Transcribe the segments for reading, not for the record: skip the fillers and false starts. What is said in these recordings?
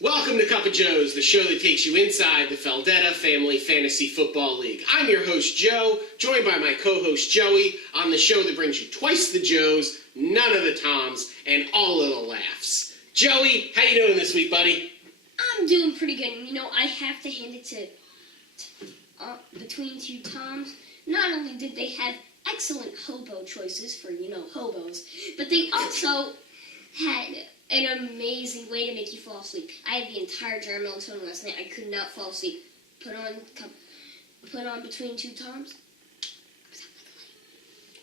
Welcome to Cup of Joe's, the show that takes you inside the Feldetta Family Fantasy Football League. I'm your host, Joe, joined by my co-host, Joey, on the show that brings you twice the Joes, none of the Toms, and all of the laughs. Joey, how you doing this week, buddy? I'm doing pretty good. And, I have to hand it to Between Two Toms. Not only did they have excellent hobo choices for, hobos, but they also had an amazing way to make you fall asleep. I had the entire jar of melatonin last night. I could not fall asleep. Put on Between Two Toms.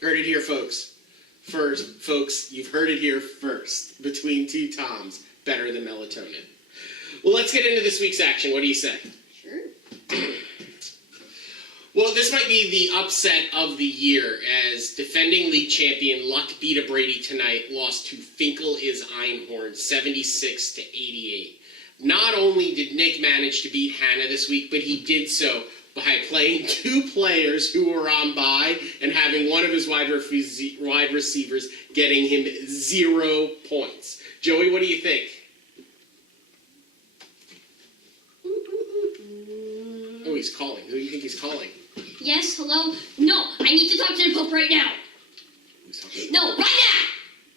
Heard it here, folks. Folks, you've heard it here first. Between Two Toms, better than melatonin. Well, let's get into this week's action. What do you say? Sure. Well, this might be the upset of the year, as defending league champion Luck Beat Brady tonight lost to Finkel is Einhorn 76-88. Not only did Nick manage to beat Hannah this week, but he did so by playing two players who were on bye and having one of his wide receivers getting him 0 points. Joey, what do you think? Oh, he's calling. Who do you think he's calling? Yes, hello? No, I need to talk to the Pope right now. Who's talking? No, right now!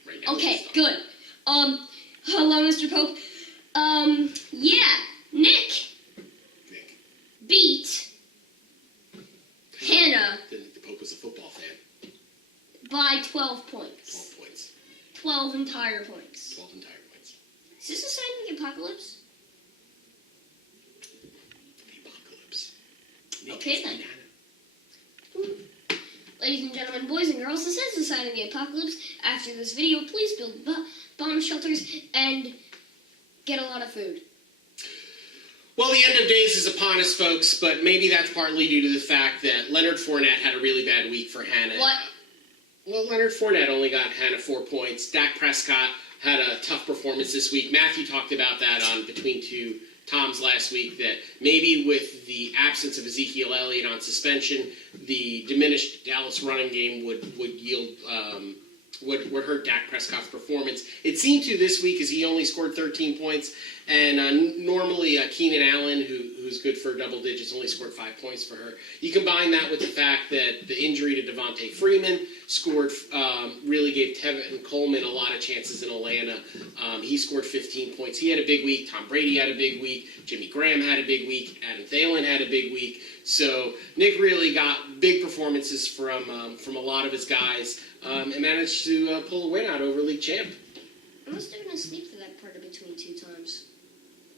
Right now. Okay, good. Hello, Mr. Pope. Nick beat Hannah Didn't think the Pope was a football fan. by 12 points. 12 points. 12 entire points. 12 entire points. Is this a sign of the apocalypse? The apocalypse. Okay, then. Ladies and gentlemen, boys and girls, this is the sign of the apocalypse. After this video, please build bomb shelters and get a lot of food. Well, the end of days is upon us, folks, but maybe that's partly due to the fact that Leonard Fournette had a really bad week for Hannah. What? Well, Leonard Fournette only got Hannah 4 points. Dak Prescott had a tough performance this week. Matthew talked about that on Between Two Toms last week, that maybe with the absence of Ezekiel Elliott on suspension, the diminished Dallas running game would yield would hurt Dak Prescott's performance. It seemed to this week, as he only scored 13 points, and normally Keenan Allen, who's good for double digits, only scored 5 points for her. You combine that with the fact that the injury to Devontae Freeman really gave Tevin Coleman a lot of chances in Atlanta. He scored 15 points. He had a big week. Tom Brady had a big week. Jimmy Graham had a big week. Adam Thielen had a big week. So Nick really got big performances from a lot of his guys, and managed to pull a win out over league champ. I must have been asleep for that part of Between Two Toms.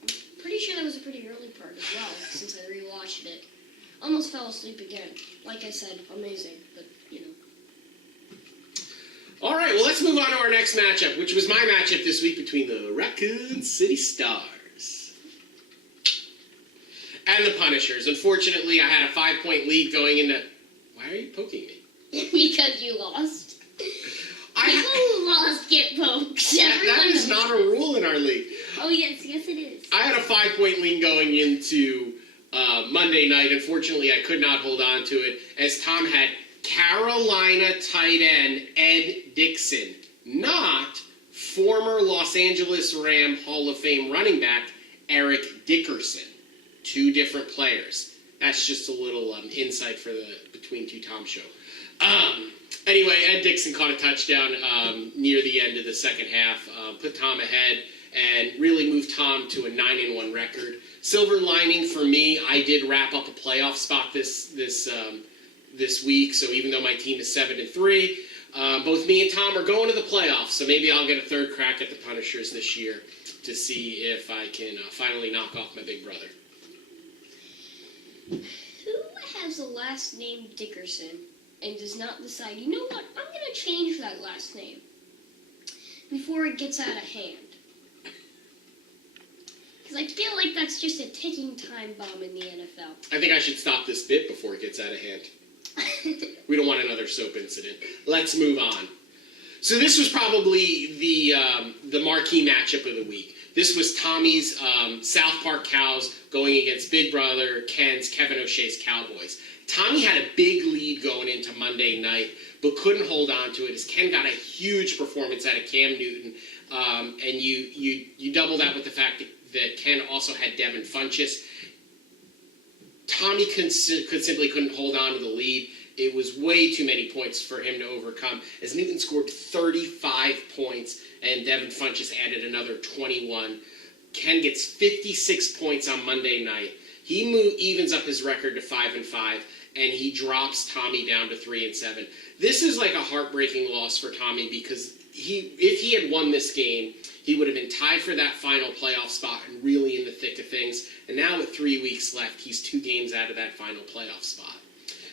I'm pretty sure that was a pretty early part as well, since I rewatched it. Almost fell asleep again. Like I said, amazing, but, All right, well, let's move on to our next matchup, which was my matchup this week between the Raccoon City Stars and the Punishers. Unfortunately, I had a 5-point lead going into... Why are you poking me? Because you lost. People who lost get poked. That is not a rule in our league. Oh, yes, it is. I had a 5-point lead going into Monday night. Unfortunately, I could not hold on to it, as Tom had Carolina tight end Ed Dixon, not former Los Angeles Ram Hall of Fame running back Eric Dickerson. 2 different players. That's just a little insight for the Between Two Tom show. Anyway, Ed Dixon caught a touchdown near the end of the second half, put Tom ahead, and really moved Tom to a 9-1 record. Silver lining for me, I did wrap up a playoff spot this week. So even though my team is 7-3, both me and Tom are going to the playoffs. So maybe I'll get a third crack at the Punishers this year to see if I can finally knock off my big brother. Who has the last name Dickerson and does not decide, you know what, I'm going to change that last name before it gets out of hand? Because I feel like that's just a ticking time bomb in the NFL. I think I should stop this bit before it gets out of hand. We don't want another soap incident. Let's move on. So this was probably the marquee matchup of the week. This was Tommy's South Park Cows going against Big Brother Ken's Kevin O'Shea's Cowboys. Tommy had a big lead going into Monday night, but couldn't hold on to it as Ken got a huge performance out of Cam Newton. And you double that with the fact that Ken also had Devin Funchess. Tommy simply couldn't hold on to the lead. It was way too many points for him to overcome, as Newton scored 35 points and Devin Funchess added another 21. Ken gets 56 points on Monday night. He evens up his record to 5-5, and he drops Tommy down to 3-7. This is like a heartbreaking loss for Tommy because if he had won this game, he would have been tied for that final playoff spot and really in the thick of things. And now with 3 weeks left, he's 2 games out of that final playoff spot.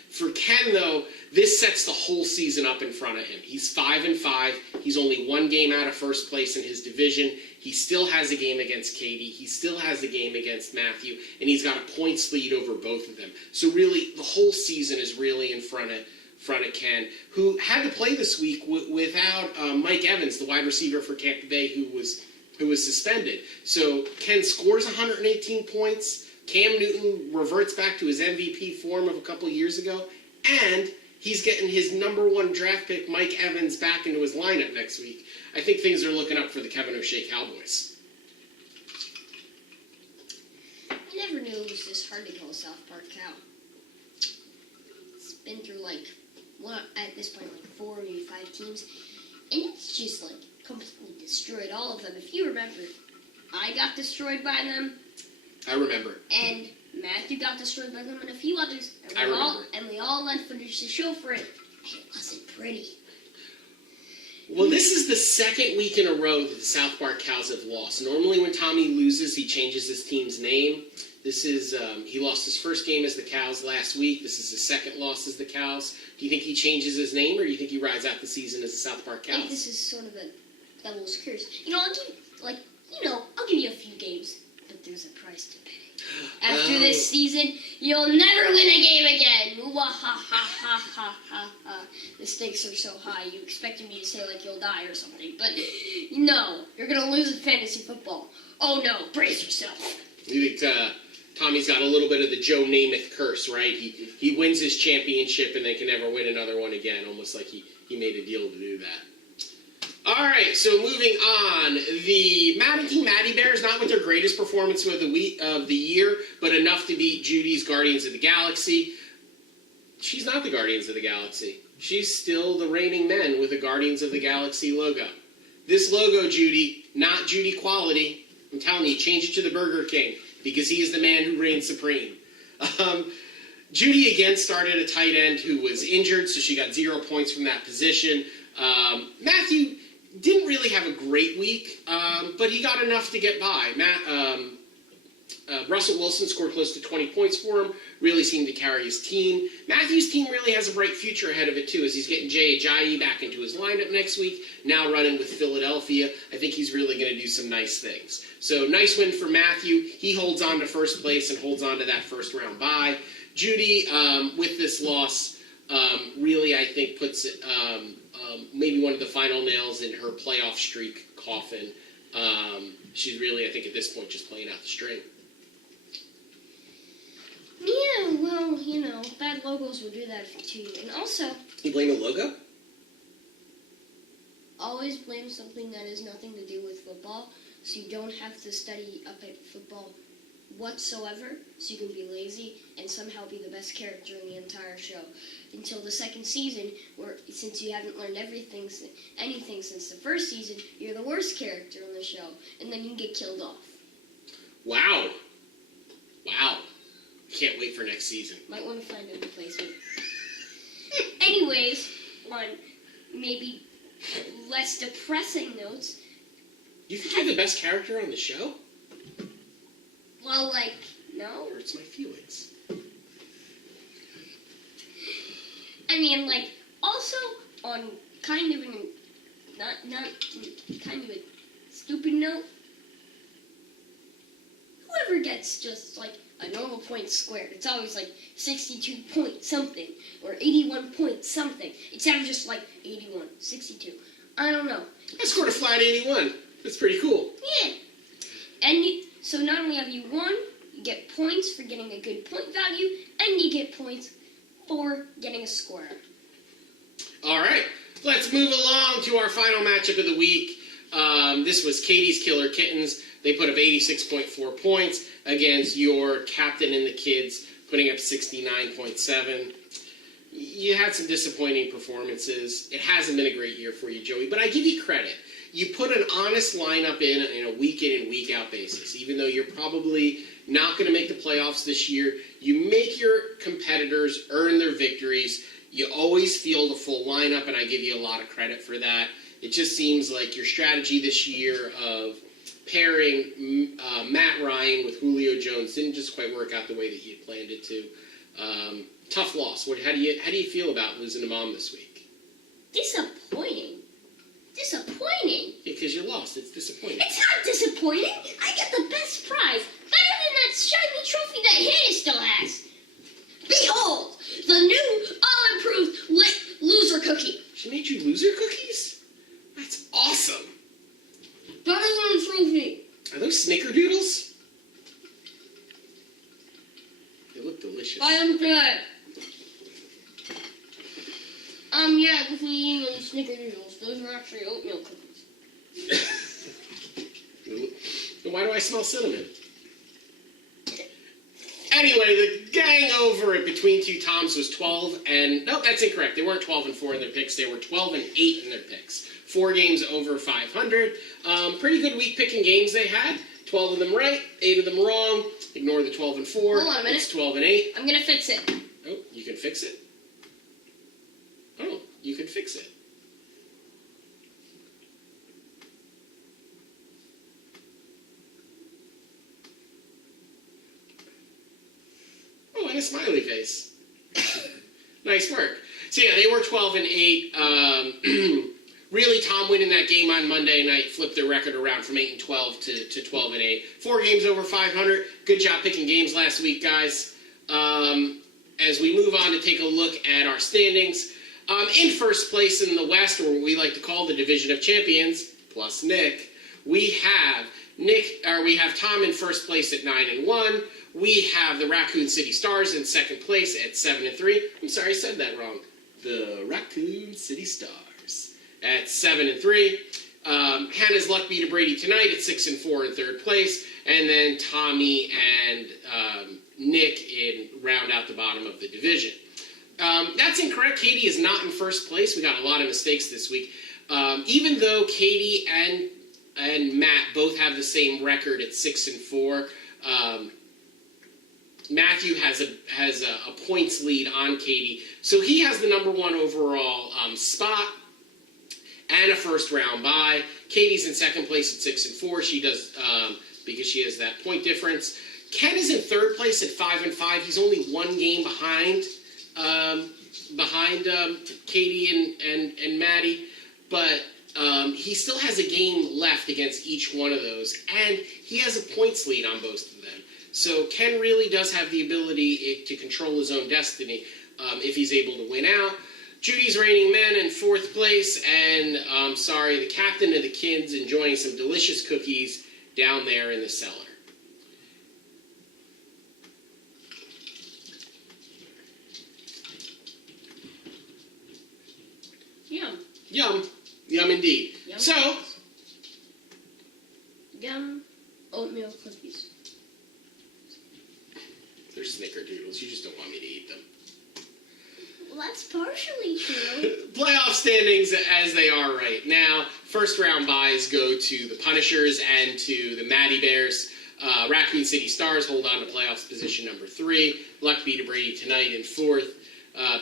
For Ken, though, this sets the whole season up in front of him. He's 5-5. He's only 1 game out of first place in his division. He still has a game against Katie. He still has a game against Matthew. And he's got a points lead over both of them. So really, the whole season is really in front of Ken, who had to play this week without Mike Evans, the wide receiver for Tampa Bay, who was suspended. So Ken scores 118 points. Cam Newton reverts back to his MVP form of a couple years ago, and he's getting his #1 draft pick, Mike Evans, back into his lineup next week. I think things are looking up for the Kevin O'Shea Cowboys. I never knew it was this hard to kill a South Park cow. It's been through at this point, 4 or 5 teams, and it's just completely destroyed all of them. If you remember, I got destroyed by them. I remember. And Matthew got destroyed by them and a few others. And we all went footage to show for it. And it wasn't pretty. Well, this is the second week in a row that the South Park Cows have lost. Normally when Tommy loses, he changes his team's name. This is, he lost his first game as the Cows last week. This is his second loss as the Cows. Do you think he changes his name, or do you think he rides out the season as the South Park Cows? I think this is sort of a devil's curse. I'll give you a few games. But there's a price to pay. After this season, you'll never win a game again. Wah ha ha ha ha ha ha. The stakes are so high. You expected me to say you'll die or something, but no, you're gonna lose in fantasy football. Oh no, brace yourself. You think Tommy's got a little bit of the Joe Namath curse, right? He wins his championship and then can never win another one again. Almost like he made a deal to do that. All right, so moving on, the Matty Bears, not with their greatest performance of the year, but enough to beat Judy's Guardians of the Galaxy. She's not the Guardians of the Galaxy. She's still the reigning men with the Guardians of the Galaxy logo. This logo, Judy, not Judy quality. I'm telling you, change it to the Burger King, because he is the man who reigns supreme. Judy again started a tight end who was injured, so she got 0 points from that position. Matthew didn't really have a great week, but he got enough to get by. Russell Wilson scored close to 20 points for him, really seemed to carry his team. Matthew's team really has a bright future ahead of it, too, as he's getting Jay Ajayi back into his lineup next week, now running with Philadelphia. I think he's really going to do some nice things. So, nice win for Matthew. He holds on to first place and holds on to that first-round bye. Judy, with this loss, really, I think, puts it maybe one of the final nails in her playoff streak coffin. She's really, I think, at this point, just playing out the string. Yeah, well, bad logos will do that to you. And also... You blame the logo? Always blame something that has nothing to do with football, so you don't have to study up at football whatsoever, so you can be lazy and somehow be the best character in the entire show. Until the second season, where since you haven't learned anything since the first season, you're the worst character in the show, and then you get killed off. Wow. Can't wait for next season. Might want to find a replacement. Anyways, on maybe less depressing notes. You think you're the best character on the show? Well, no. Hurts my feelings. I mean, also on kind of kind of a stupid note, whoever gets just a normal point squared, it's always 62 point something or 81 point something. It's never just 81, 62. I don't know. I scored a flat 81. That's pretty cool. Yeah. And so not only have you won, you get points for getting a good point value, and you get points for getting a scorer. All right, let's move along to our final matchup of the week. This was Katie's Killer Kittens. They put up 86.4 points against your Captain and the Kids, putting up 69.7. You had some disappointing performances. It hasn't been a great year for you, Joey, but I give you credit. You put an honest lineup in a week in and week out basis. Even though you're probably not going to make the playoffs this year, you make your competitors earn their victories. You always field a full lineup, and I give you a lot of credit for that. It just seems like your strategy this year of pairing Matt Ryan with Julio Jones didn't just quite work out the way that you had planned it to. Tough loss. How do you feel about losing to Mom this week? Disappointing. Yeah, because you lost. It's disappointing. It's not disappointing. I get the best prize. Better than that shiny trophy that Hannah still has. Behold, the new, all-improved loser cookie. She made you loser cookies? That's awesome. Better than a trophy. Are those snickerdoodles? They look delicious. I am good. Yeah, I was eating those snickerdoodles. Those are actually oatmeal cookies. Then why do I smell cinnamon? Anyway, the gang over at Between Two Toms was 12 and... No, that's incorrect. They weren't 12 and 4 in their picks. They were 12 and 8 in their picks. 4 games over 500. Pretty good week picking games they had. 12 of them right, 8 of them wrong. Ignore the 12 and 4. Hold on a minute. It's 12 and 8. I'm going to fix it. Oh, you can fix it? Oh, you can fix it. Oh, and a smiley face. Nice work. So yeah, they were 12 and 8. Really, Tom winning that game on Monday night flipped their record around from 8 and 12 to 12 and 8. 4 games over 500. Good job picking games last week, guys. As we move on to take a look at our standings, in first place in the West, or what we like to call the Division of Champions, plus Nick, we have Tom in first place at 9 and 1. We have the Raccoon City Stars in second place at 7 and 3. I'm sorry, I said that wrong. The Raccoon City Stars at 7 and 3. Hannah's Luck Be to Brady tonight at 6 and 4 in third place, and then Tommy and Nick round out the bottom of the division. That's incorrect. Katie is not in first place. We got a lot of mistakes this week. Even though Katie and Matt both have the same record at 6 and 4, Matthew has a points lead on Katie, so he has the number 1 overall spot and a first round bye. Katie's in second place at 6 and 4. She does because she has that point difference. Ken is in third place at 5 and 5. He's only 1 game behind Katie and Maddie, but he still has a game left against each one of those, and he has a points lead on both of them. So Ken really does have the ability to control his own destiny if he's able to win out. Judy's reigning men in fourth place, and the Captain of the Kids enjoying some delicious cookies down there in the cellar. Yum. Yum. Yum indeed. Yum. So, Yum. Oatmeal cookies. they're snickerdoodles. You just don't want me to eat them. Well, that's partially true. Playoff standings as they are right now. First round byes go to the Punishers and to the Matty Bears. Raccoon City Stars hold on to playoffs position number 3. Luck Be to Brady tonight in 4th.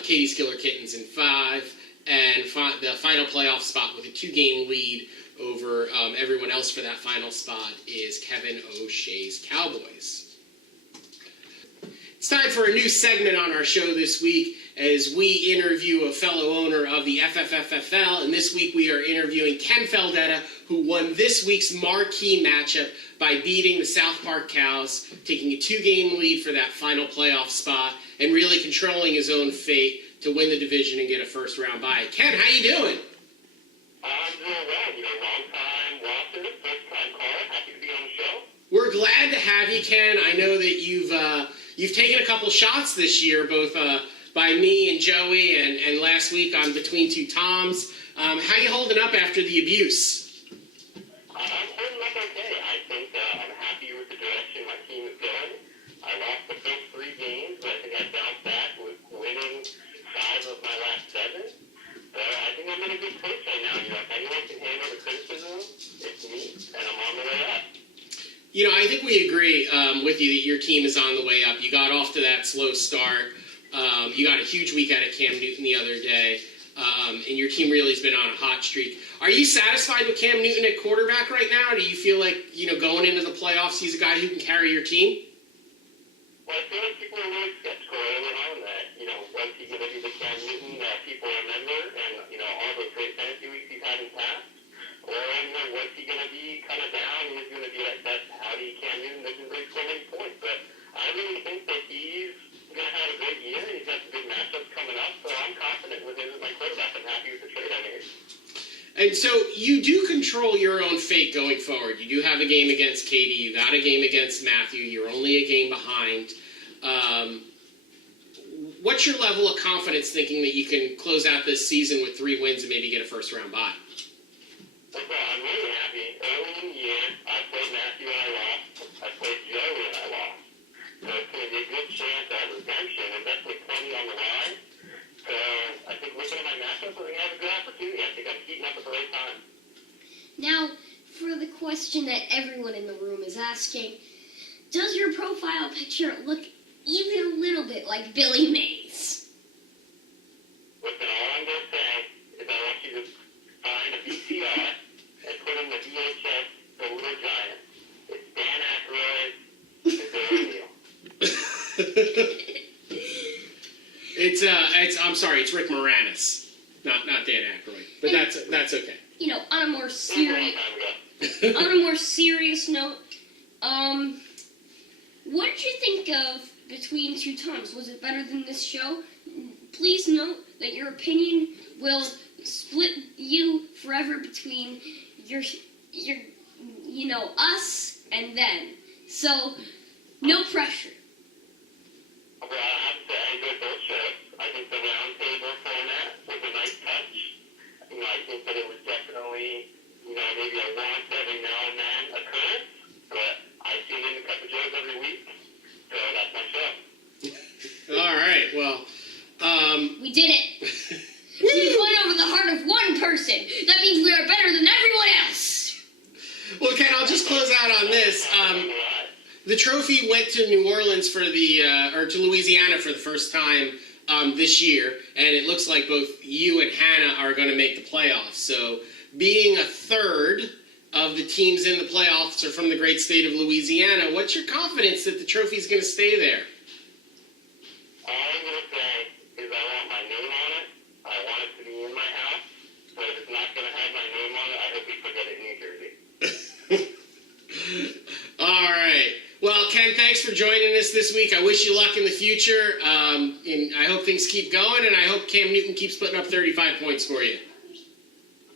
Katie's Killer Kittens in 5. And the final playoff spot with a 2-game lead over everyone else for that final spot is Kevin O'Shea's Cowboys. It's time for a new segment on our show this week as we interview a fellow owner of the FFFFL. And this week we are interviewing Ken Feldetta, who won this week's marquee matchup by beating the South Park Cows, taking a 2-game lead for that final playoff spot, and really controlling his own fate to win the division and get a first-round bye. Ken, how you doing? I'm have you, Ken. I know that you've taken a couple shots this year, both by me and Joey, and last week on Between Two Toms. How you holding up after the abuse? I'm holding up okay. I think I'm happy with the direction my team is going. I lost the first 3 games, but I think I bounced back with winning 5 of my last 7. So I think I'm in a good place right now. If anyone can handle the criticism, it's me, and I'm on the way up. I think we agree with you that your team is on the way up. You got off to that slow start. You got a huge week out of Cam Newton the other day, and your team really has been on a hot streak. Are you satisfied with Cam Newton at quarterback right now? Do you feel like, going into the playoffs, he's a guy who can carry your team? Well, I feel like people are really skeptical early on that, what's he going to be the Cam Newton that people remember and, all those great fantasy weeks he's had in the past? Or, what's he going to be kind of down? He's going to be like that howdy Cam Newton that doesn't really score many points. But I really think that he's going to have a great year. He's got some good matchups coming up, so I'm confident with him as my quarterback. I'm happy with the trade I made. And so you do control your own fate going forward. You do have a game against Katie. You got a game against Matthew. You're only a game behind. What's your level of confidence thinking that you can close out this season with 3 wins and maybe get a first-round bye? Well, I'm really happy. Early in the year, I played Matthew and I lost. I played Joey and I lost. So it's going to be a good chance at redemption, and definitely plenty on the line. So I think looking at my matchup, we're going to have a good opportunity. I think I'm heating up at the right time. Now, for the question that everyone in the room is asking, does your profile picture look even a little bit like Billy Mays? Listen, all I'm going to say is I want you to find a VCR and put in the VHS, The Little Giant. It's Dan Aykroyd and Bill O'Neill. I'm sorry, it's Rick Moranis, not Dan Aykroyd, but that's okay. On a more serious note, what did you think of Between Two Toms? Was it better than this show? Please note that your opinion will split you forever between your us and them. So, no pressure. Well, I have to say I enjoyed both shows. I think the round table format was a nice touch. I think that it was definitely, maybe a once every now and then occurrence. But I tune in to Cup of Joe's every week. So that's my show. All right, well. We did it. We won over the heart of one person. That means we are better than everyone else. Well, Ken, I'll just close out on this. The trophy went to New Orleans to Louisiana for the first time this year, and it looks like both you and Hannah are going to make the playoffs. So, being a third of the teams in the playoffs are from the great state of Louisiana, what's your confidence that the trophy's going to stay there? All I'm going to say is I want my name on it. I want it to be in my house. But if it's not going to have my name on it, I hope we forget it in New Jersey. All right. Well, Ken, thanks for joining us this week. I wish you luck in the future, and I hope things keep going, and I hope Cam Newton keeps putting up 35 points for you.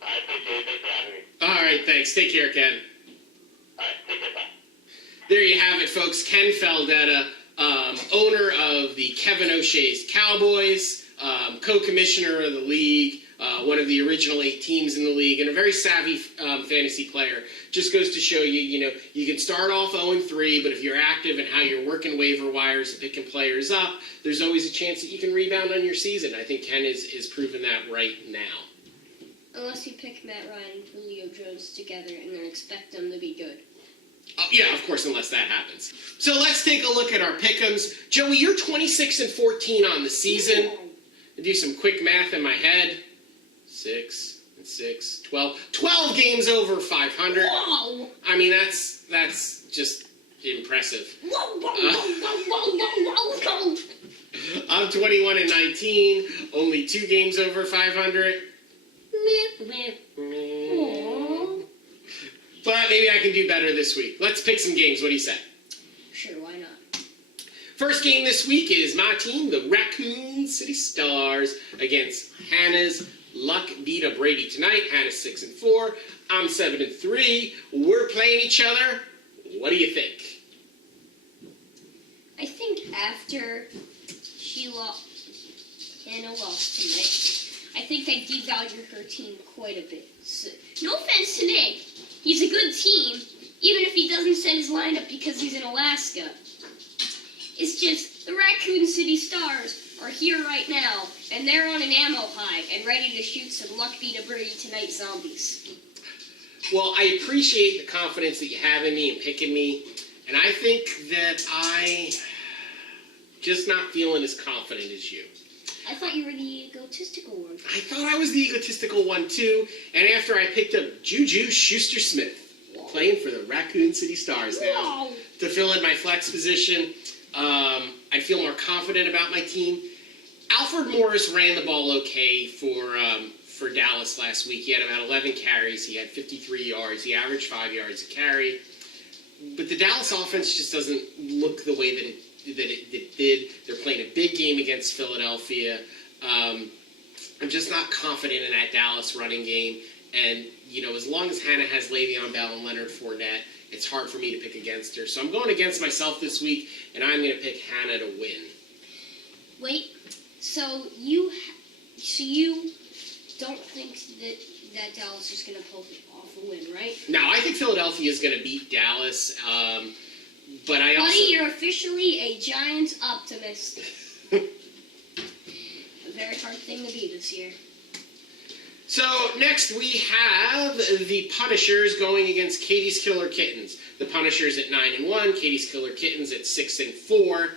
I appreciate it. Thanks for having me. All right, thanks. Take care, Ken. All right, take care. Bye. There you have it, folks. Ken Feldetta, owner of the Kevin O'Shea's Cowboys, co-commissioner of the league, one of the original 8 teams in the league, and a very savvy fantasy player. Just goes to show you, you can start off 0-3, but if you're active in how you're working waiver wires and picking players up, there's always a chance that you can rebound on your season. I think Ken is proven that right now. Unless you pick Matt Ryan and Julio Jones together and then expect them to be good. Yeah, of course, unless that happens. So let's take a look at our pick'ems. Joey, you're 26-14 on the season. I do some quick math in my head. 6 and 6, 12. 12 games over 500. Whoa! I mean, that's just impressive. Whoa. I'm 21-19, only 2 games over 500. But maybe I can do better this week. Let's pick some games. What do you say? Sure, why not? First game this week is my team, the Raccoon City Stars, against Hannah's Luck Vita Brady tonight. Hannah's 6-4. I'm 7-3. We're playing each other. What do you think? I think after Hannah lost to Nick, I think they devalued her team quite a bit. So, no offense to Nick. He's a good team, even if he doesn't set his lineup because he's in Alaska. It's just the Raccoon City Stars are here right now, and they're on an ammo high and ready to shoot some Luck Be to Birdie Tonight zombies. Well, I appreciate the confidence that you have in me and picking me, and I think that I just not feeling as confident as you. I thought you were the egotistical one. I thought I was the egotistical one too, and after I picked up Juju Schuster-Smith, playing for the Raccoon City Stars now, to fill in my flex position, I feel more confident about my team. Alfred Morris ran the ball okay for Dallas last week. He had about 11 carries. He had 53 yards. He averaged 5 yards a carry. But the Dallas offense just doesn't look the way that it did. They're playing a big game against Philadelphia. I'm just not confident in that Dallas running game. And, as long as Hannah has Le'Veon Bell and Leonard Fournette, it's hard for me to pick against her. So I'm going against myself this week, and I'm going to pick Hannah to win. Wait, so you don't think that Dallas is going to pull off a win, right? No, I think Philadelphia is going to beat Dallas, but I also... Buddy, you're officially a Giants optimist. A very hard thing to be this year. So next we have the Punishers going against Katie's Killer Kittens. The Punishers at 9-1, Katie's Killer Kittens at 6-4.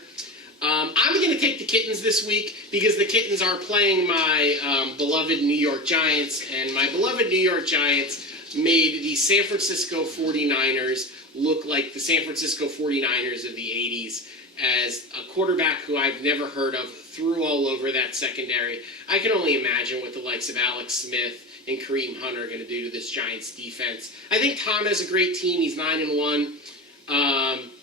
I'm going to take the Kittens this week because the Kittens are playing my beloved New York Giants, and my beloved New York Giants made the San Francisco 49ers look like the San Francisco 49ers of the 80s as a quarterback who I've never heard of threw all over that secondary. I can only imagine what the likes of Alex Smith and Kareem Hunt are going to do to this Giants defense. I think Tom has a great team. He's 9-1.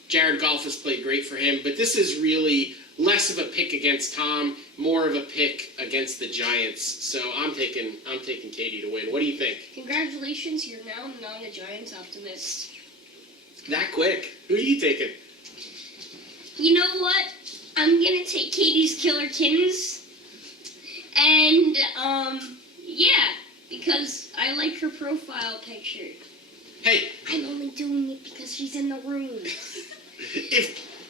Jared Goff has played great for him, but this is really less of a pick against Tom, more of a pick against the Giants. So I'm taking Katie to win. What do you think? Congratulations, you're now not a Giants optimist. That quick? Who are you taking? You know what? I'm gonna take Katie's Killer Kittens, and yeah, because I like her profile picture. Hey, I'm only doing it because she's in the room.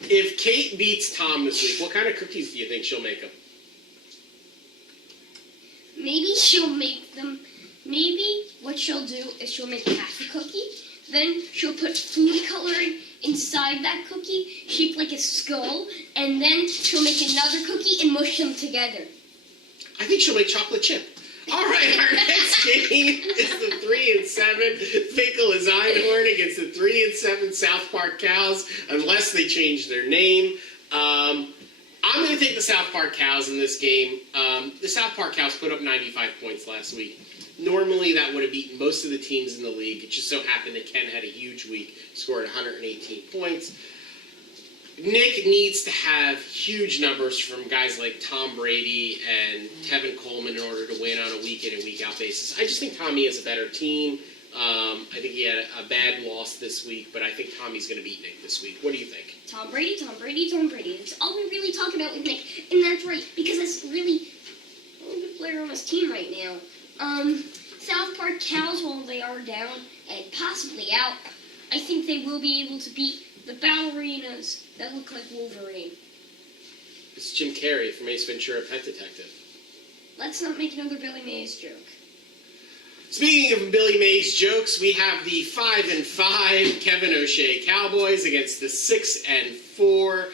If Kate beats Tom this week, what kind of cookies do you think she'll make them? Maybe she'll make them. Maybe what she'll do is she'll make half a cookie, then she'll put food coloring inside that cookie, shaped like a skull, and then she'll make another cookie and mush them together. I think she'll make chocolate chip. All right, our next game is the 3-7 Pickles Einhorn against the 3-7 South Park Cows, unless they change their name. I'm going to take the South Park Cows in this game. The South Park Cows put up 95 points last week. Normally, that would have beaten most of the teams in the league. It just so happened that Ken had a huge week, scored 118 points. Nick needs to have huge numbers from guys like Tom Brady and Tevin Coleman in order to win on a week-in and week-out basis. I just think Tommy has a better team. I think he had a bad loss this week, but I think Tommy's going to beat Nick this week. What do you think? Tom Brady, Tom Brady, Tom Brady. That's all we really talk about with Nick, and that's right, because that's really a good player on his team right now. South Park Cows, while they are down and possibly out, I think they will be able to beat the ballerinas that look like Wolverine. It's Jim Carrey from Ace Ventura: Pet Detective. Let's not make another Billy Mays joke. Speaking of Billy Mays jokes, we have the 5-5 Kevin O'Shea Cowboys against the 6-4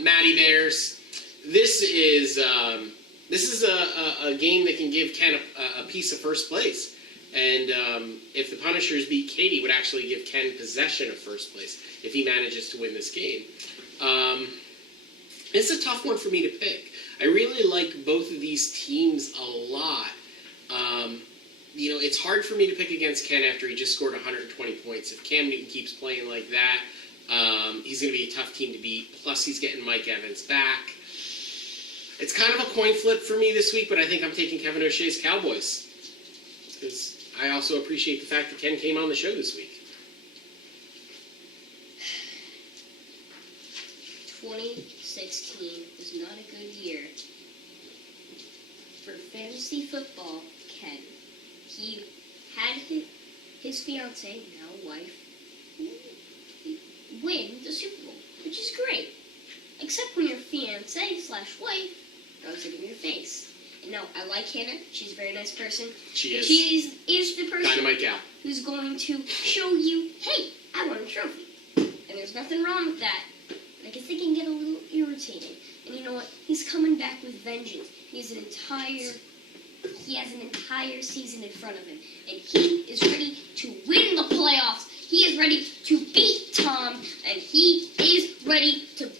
Matty Bears. This is a game that can give Ken a piece of first place. And if the Punishers beat Katie, it would actually give Ken possession of first place if he manages to win this game. It's a tough one for me to pick. I really like both of these teams a lot. It's hard for me to pick against Ken after he just scored 120 points. If Cam Newton keeps playing like that, he's going to be a tough team to beat. Plus, he's getting Mike Evans back. It's kind of a coin flip for me this week, but I think I'm taking Kevin O'Shea's Cowboys. Because I also appreciate the fact that Ken came on the show this week. 2016 was not a good year for fantasy football, Ken. He had his fiancée, now wife, win the Super Bowl, which is great. Except when your fiancée/wife rubs it in your face. And no, I like Hannah. She's a very nice person. She is. She is the person Dynamite gal. who's going to show you, hey, I won a trophy. And there's nothing wrong with that. I guess they can get a little irritating. And you know what? He's coming back with vengeance. He has an entire season in front of him. And he is ready to win the playoffs. He is ready to beat Tom. And he is ready to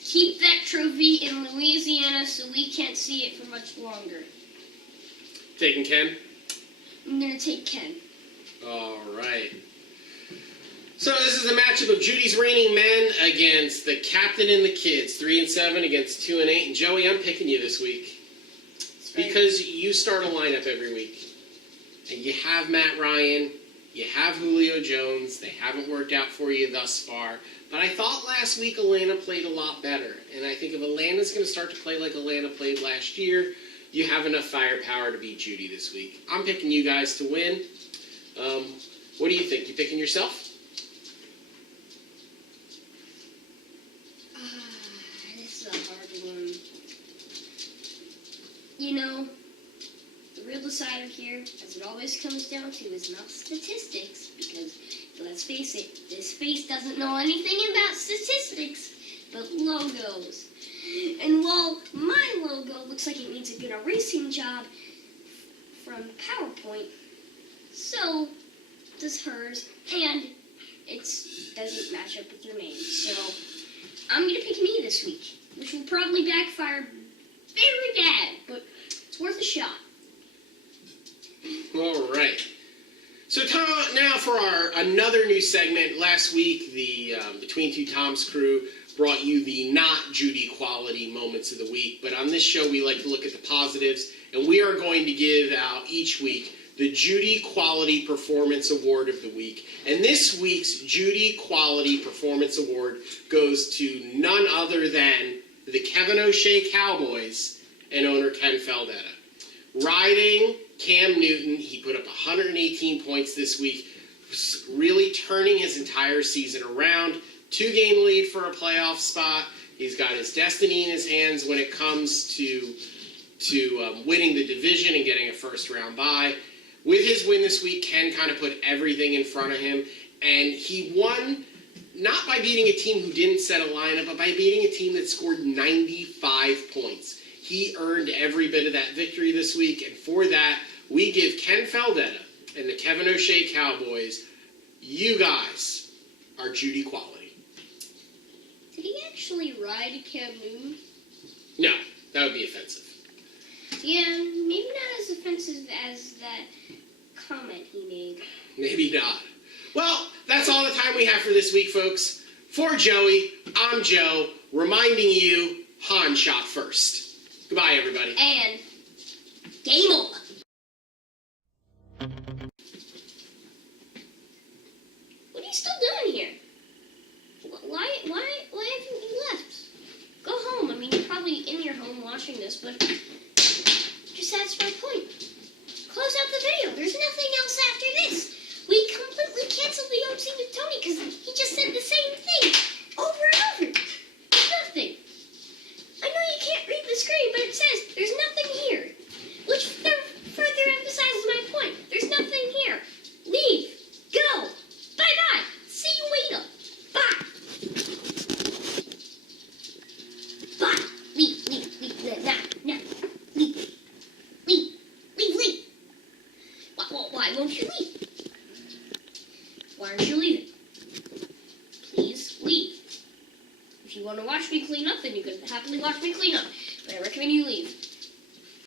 keep that trophy in Louisiana so we can't see it for much longer. Taking Ken? I'm going to take Ken. All right. So this is a matchup of Judy's reigning men against the captain and the kids. 3-7 against 2-8. And Joey, I'm picking you this week. Because you start a lineup every week. And you have Matt Ryan. You have Julio Jones. They haven't worked out for you thus far. But I thought last week Atlanta played a lot better. And I think if Atlanta's going to start to play like Atlanta played last year, you have enough firepower to beat Judy this week. I'm picking you guys to win. What do you think? You picking yourself? This is a hard one. You know, the real decider here, as it always comes down to, is not statistics, because, let's face it, this face doesn't know anything about statistics, but logos. And while my logo looks like it needs a good erasing job from PowerPoint, so does hers, and it doesn't match up with your name. So I'm going to pick me this week, which will probably backfire very bad, but it's worth a shot. All right. So now for our another new segment. Last week, the Between Two Toms crew brought you the not Judy quality moments of the week. But on this show, we like to look at the positives, and we are going to give out each week the Judy Quality Performance Award of the week. And this week's Judy Quality Performance Award goes to none other than the Kevin O'Shea Cowboys and owner Ken Feldetta. Riding Cam Newton, he put up 118 points this week, really turning his entire season around. 2-game lead for a playoff spot. He's got his destiny in his hands when it comes to winning the division and getting a first-round bye. With his win this week, Ken kind of put everything in front of him, and he won not by beating a team who didn't set a lineup, but by beating a team that scored 95 points. He earned every bit of that victory this week, and for that, we give Ken Feldetta and the Kevin O'Shea Cowboys, you guys are Judy quality. Did he actually ride Cam Newton? No, that would be offensive. Yeah, maybe not as offensive as that comment he made. Maybe not. Well, that's all the time we have for this week, folks. For Joey, I'm Joe, reminding you, Han shot first. Goodbye, everybody. And game over. What are you still doing here? Why haven't you left? Go home. I mean, you're probably in your home watching this, but just that's my point. Close out the video. There's nothing else after this. We completely canceled the OT with Tony because he just said the same thing over and over. Nothing. I know you can't read the screen, but it says there's nothing here, which further emphasizes my point. There's nothing here. Leave. Go. Bye-bye. See you later. Bye. Bye. Leave. No. Leave. Why won't you leave? Why aren't you leaving? Please leave. If you want to watch me clean up, then you can happily watch me clean up. But I recommend you leave.